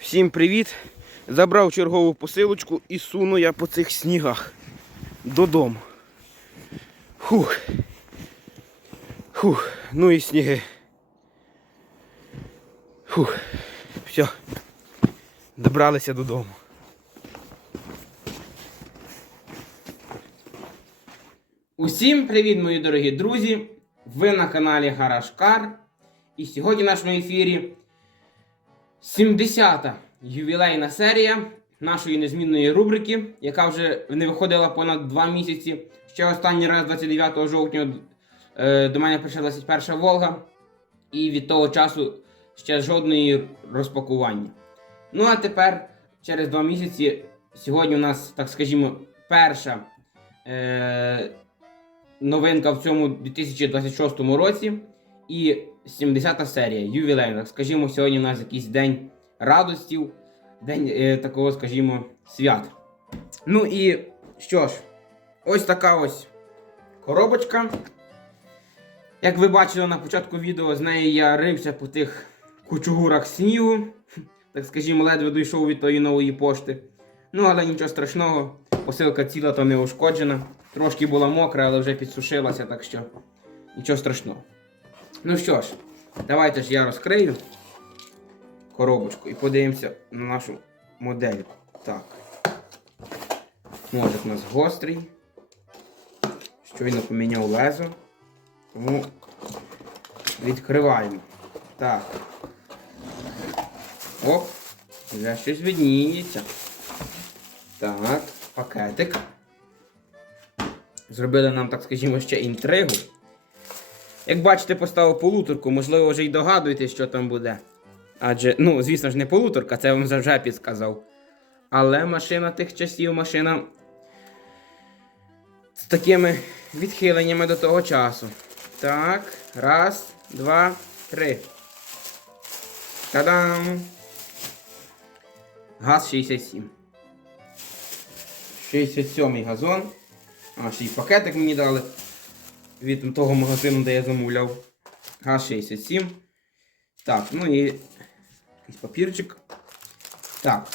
Всім привіт! Забрав чергову посилочку і суну я по цих снігах додому. Хух. Хух. Ну і сніги. Хух. Все. Добралися додому. Усім привіт, мої дорогі друзі! Ви на каналі Гаражкар. І сьогодні в нашому ефірі 70-та ювілейна серія нашої незмінної рубрики, яка вже не виходила понад 2 місяці. Ще останній раз, 29 жовтня, е, до мене прийшла 21 Волга, і від того часу ще жодної розпакування. Ну а тепер, через 2 місяці, сьогодні у нас, так скажімо, перша е, новинка в цьому 2026 році. І 70-та серія, ювілейна. Скажімо, сьогодні у нас якийсь день радостів, день е, такого, скажімо, свят. Ну і що ж, ось така ось коробочка. Як ви бачили на початку відео, з нею я рився по тих кучугурах снігу. Так скажімо, ледве дійшов від тої нової пошти. Ну, але нічого страшного, посилка ціла та не ушкоджена. Трошки була мокра, але вже підсушилася, так що нічого страшного. Ну що ж, давайте ж я розкрию коробочку і подивимося на нашу модельку. Так. Ножик у нас гострий. Щойно поміняв лезо. Тому відкриваємо. Так. Оп, вже щось видніється. Так, пакетик. Зробили нам, так скажімо, ще інтригу. Як бачите, поставив полуторку, можливо, вже й догадуєтесь, що там буде. Адже, ну, звісно ж, не полуторка, це вам вже підсказав. Але машина тих часів, машина з такими відхиленнями до того часу. Так, раз, два, три. Та-дам! Газ 67. 67-й газон. А, ще й пакетик мені дали від того магазину, де я замовляв. Г67. Так, ну і якийсь папірчик. Так.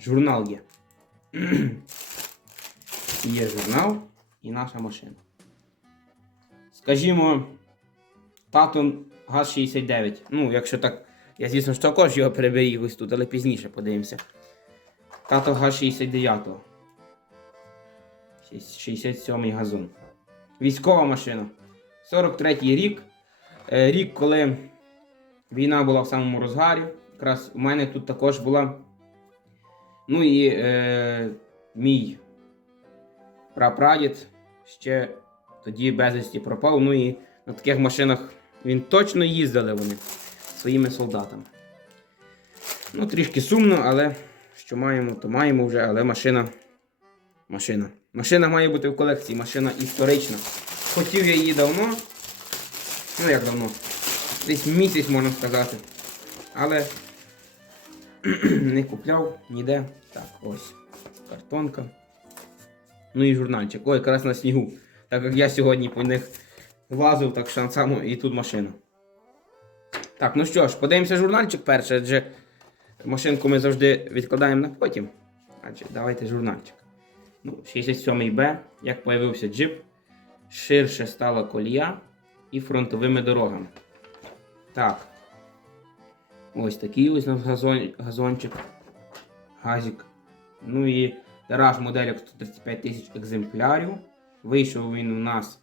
Журнал є. є журнал і наша машина. Скажімо, Татон ГАЗ-69. Ну, якщо так, я звісно ж також його переберіг ось тут, але пізніше подивимося. Тато ГАЗ-69. 67-й газон. Військова машина. 43-й рік. Е, Рік, коли війна була в самому розгарі. Якраз у мене тут також була. Ну і е, мій прапрадід ще тоді безвісті пропав. Ну і на таких машинах він точно їздили вони своїми солдатами. Ну, трішки сумно, але що маємо, то маємо вже, але машина. Машина. Машина має бути в колекції, машина історична. Хотів я її давно. Ну як давно? Десь місяць можна сказати. Але не купляв ніде. Так, ось. Картонка. Ну і журнальчик. Ой, якраз на снігу. Так як я сьогодні по них лазив, так що само і тут машина. Так, ну що ж, подивимося журнальчик перше, адже машинку ми завжди відкладаємо на потім. Адже давайте журнальчик. Ну, 67-й Б, як появився джип, ширше стала колія і фронтовими дорогами. Так. Ось такий ось у газон, газончик. Газик. Ну і тираж моделек 135 тисяч екземплярів. Вийшов він у нас.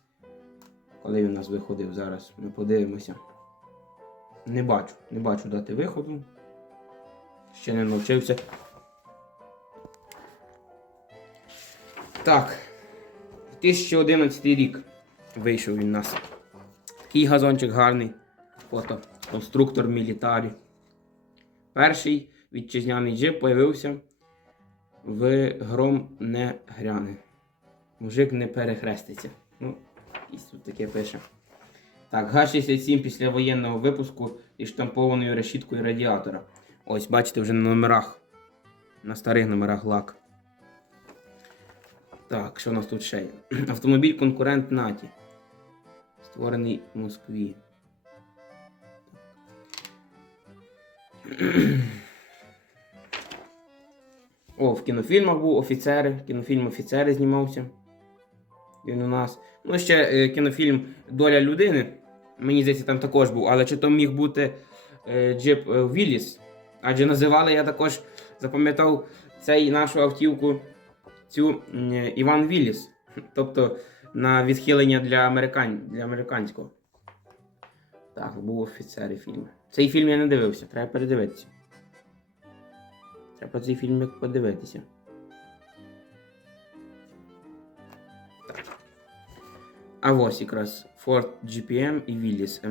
Коли він у нас виходив зараз, ми подивимося. Не бачу, не бачу дати виходу. Ще не навчився. Так. 2011 рік вийшов він у нас. Такий газончик гарний. Фото. Конструктор мілітарі. Перший вітчизняний джип появився в гром не гряне. Мужик не перехреститься. Ну, і тут таке пише. Так, Г-67 після воєнного випуску із штампованою решіткою радіатора. Ось, бачите, вже на номерах. На старих номерах лак. Так, що у нас тут ще є? Автомобіль конкурент Наті. Створений в Москві. О, в кінофільмах був офіцери. Кінофільм офіцери знімався. Він у нас. Ну, ще е, кінофільм Доля людини. Мені здається, там також був. Але чи то міг бути е, джип е, Вілліс? Адже називали я також, запам'ятав цей нашу автівку, цю Іван Вілліс. Тобто на відхилення для, американ... для американського. Так, був офіцери фільм. Цей фільм я не дивився, треба передивитися. Треба цей фільм подивитися. Так. А ось якраз Ford GPM і Willys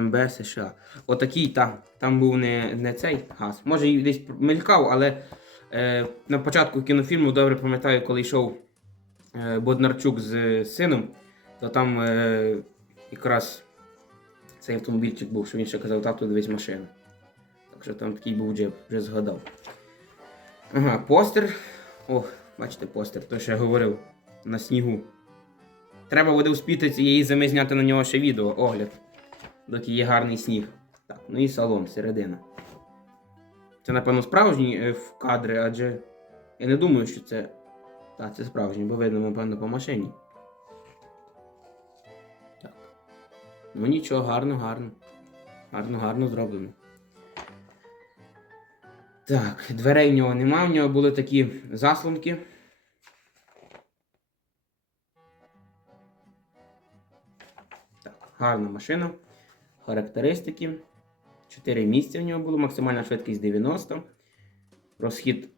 МБ США. Отакий там. Там був не, не цей газ. Може десь мелькав, але на початку кінофільму добре пам'ятаю, коли йшов е, Боднарчук з сином, то там е, якраз цей автомобільчик був, що він ще казав, тату дивись машину. Так що там такий був джип, вже згадав. Ага, постер. Ох, бачите, постер, то що я говорив на снігу. Треба буде успіти цієї зими зняти на нього ще відео, огляд. Доки є гарний сніг. Так, ну і салон, середина. Це, напевно, справжні е, в кадри, адже я не думаю, що це. Так, це справжній, бо видно, напевно, по машині. Так. Ну нічого, гарно, гарно. Гарно, гарно зроблено. Так, дверей в нього нема, в нього були такі заслонки. Так, гарна машина. Характеристики. 4 місця в нього було, максимальна швидкість 90. Розхід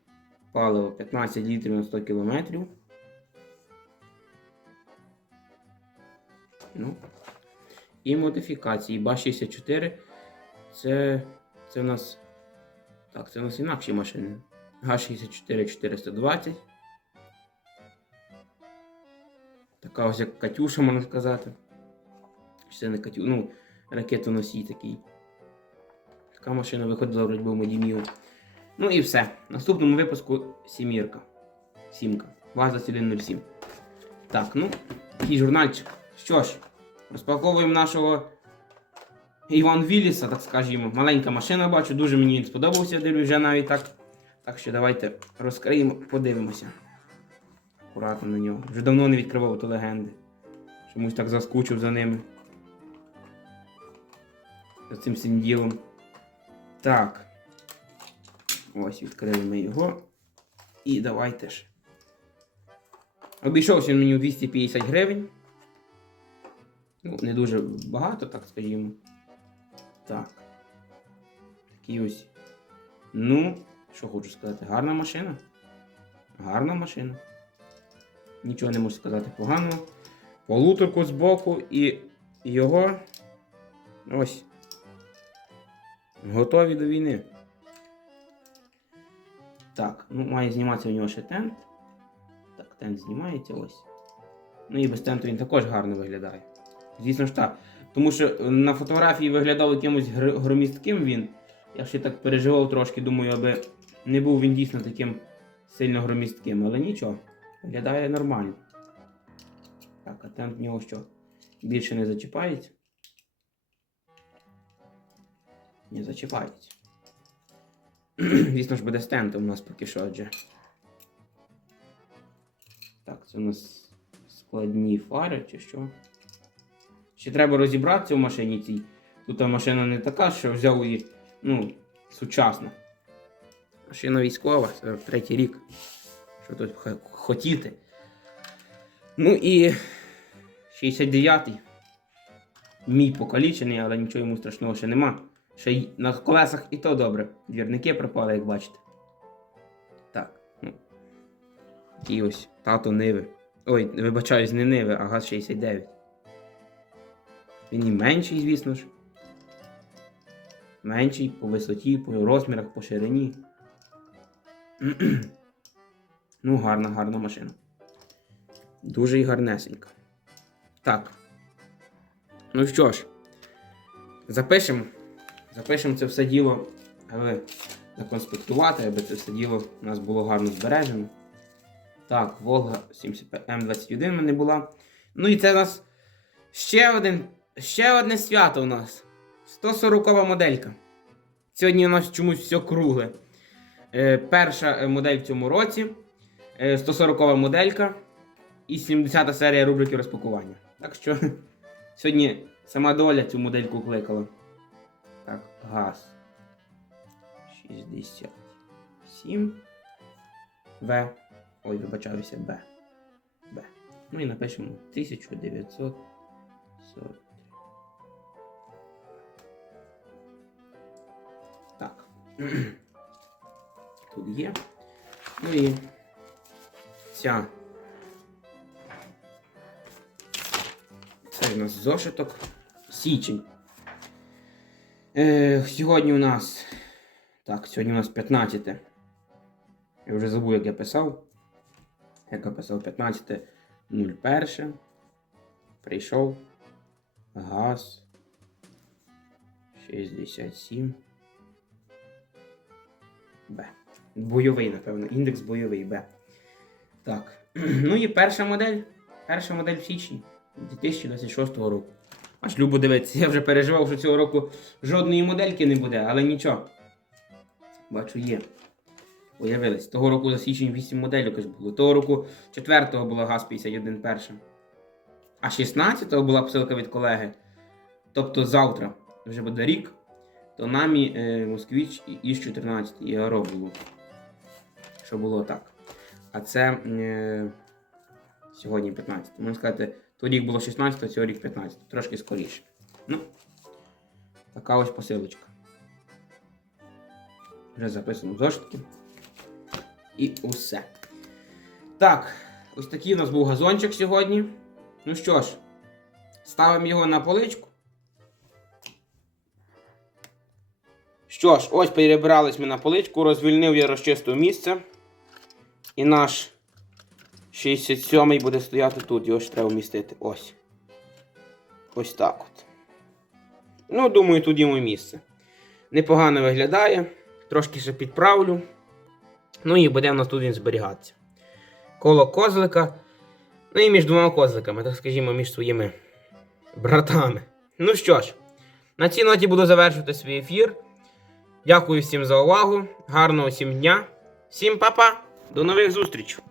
палива 15 літрів на 100 кілометрів. Ну. І модифікації. БА-64. Це, це у нас. Так, це у нас інакші машини. Г-64 420. Така ось як Катюша, можна сказати. Це не Катю... Ну, ракетоносій такий. Така машина виходила вроді в Модімію. Ну і все. В наступному випуску сімірка. Сімка. Ваза 107. Так, ну, такий журнальчик. Що ж, розпаковуємо нашого Іван Вілліса, так скажімо. Маленька машина бачу, дуже мені він сподобався, дивлюсь вже навіть так. Так що давайте розкриємо, подивимося. Акуратно на нього. Вже давно не відкривав ту легенди. Чомусь так заскучив за ними. За цим всім. Так. Ось відкрили ми його. І давайте ж. Обійшовся він мені у 250 гривень. Ну, не дуже багато, так скажімо. Так. Такий ось. Ну, що хочу сказати, гарна машина. Гарна машина. Нічого не можу сказати поганого. Полуторку збоку і його ось. Готові до війни. Так, ну має зніматися у нього ще тент. Так, тент знімається ось. Ну і без тенту він також гарно виглядає. Звісно ж так. Тому що на фотографії виглядав якимось гр- громістким він. Я ще так переживав трошки, думаю, аби не був він дійсно таким сильно громістким, але нічого. Виглядає нормально. Так, а тент в нього що? Більше не зачіпається? Не зачіпається. Звісно ж буде стенд у нас поки що адже. Так, це у нас складні фари чи що. Ще треба розібратися в машині цій. Тут машина не така, що взяв її, ну, сучасна. Машина військова, 43 рік. Що тут хотіти. Ну і 69-й. Мій покалічений, але нічого йому страшного ще нема. Ще й на колесах і то добре. Двірники пропали, як бачите. Так. Ну. Такі ось тато Ниви. Ой, вибачаюсь, не Ниви, а ГАЗ-69. Він і менший, звісно ж. Менший по висоті, по розмірах, по ширині. ну, гарна, гарна машина. Дуже і гарнесенька. Так. Ну що ж, запишемо. Запишемо це все діло, аби законспектувати, аби це все діло у нас було гарно збережено. Так, Волга 75М21 в мене була. Ну і це у нас ще один, ще одне свято у нас. 140 моделька. Сьогодні у нас чомусь все кругле. Е, перша е, модель в цьому році. Е, 140 моделька. І 70 серія рубрики розпакування. Так що сьогодні сама доля цю модельку кликала. Так, газ. 67. В. Ой, вибачаюся, Б. Б. Ну і напишемо 1940. Так. Тут є. Ну і ця. Це у нас зошиток. Січень. Е, сьогодні у нас. Так, сьогодні у нас 15. Я вже забув, як я писав. Як я писав 15.01. Прийшов. Газ. 67. Б. Бойовий, напевно. Індекс бойовий Б. Так. Ну і перша модель. Перша модель в січні 2026 року. Аж любо дивитися. Я вже переживав, що цього року жодної модельки не буде, але нічого. Бачу, є. Уявились. Того року за січень 8 моделей було. Того року 4-го була ГАЗ 51 перша. А 16-го була посилка від колеги. Тобто завтра вже буде рік, то намі е, Москвіч і 14 і Аро було. Що було так. А це е, сьогодні 15. Можна сказати, торік було 16, а цього рік 15. Трошки скоріше. Ну, така ось посилочка. Вже записано зошитки. І усе. Так, ось такий у нас був газончик сьогодні. Ну що ж, ставимо його на поличку. Що ж, ось перебрались ми на поличку, розвільнив я розчистив місце. І наш 67-й буде стояти тут, його ж треба вмістити. Ось. Ось так от. Ну, думаю, тут йому місце. Непогано виглядає. Трошки ще підправлю. Ну і буде в нас тут він зберігатися. Коло козлика. Ну і між двома козликами, так скажімо, між своїми братами. Ну що ж, на цій ноті буду завершувати свій ефір. Дякую всім за увагу. Гарного всім дня. Всім па-па. До нових зустрічей.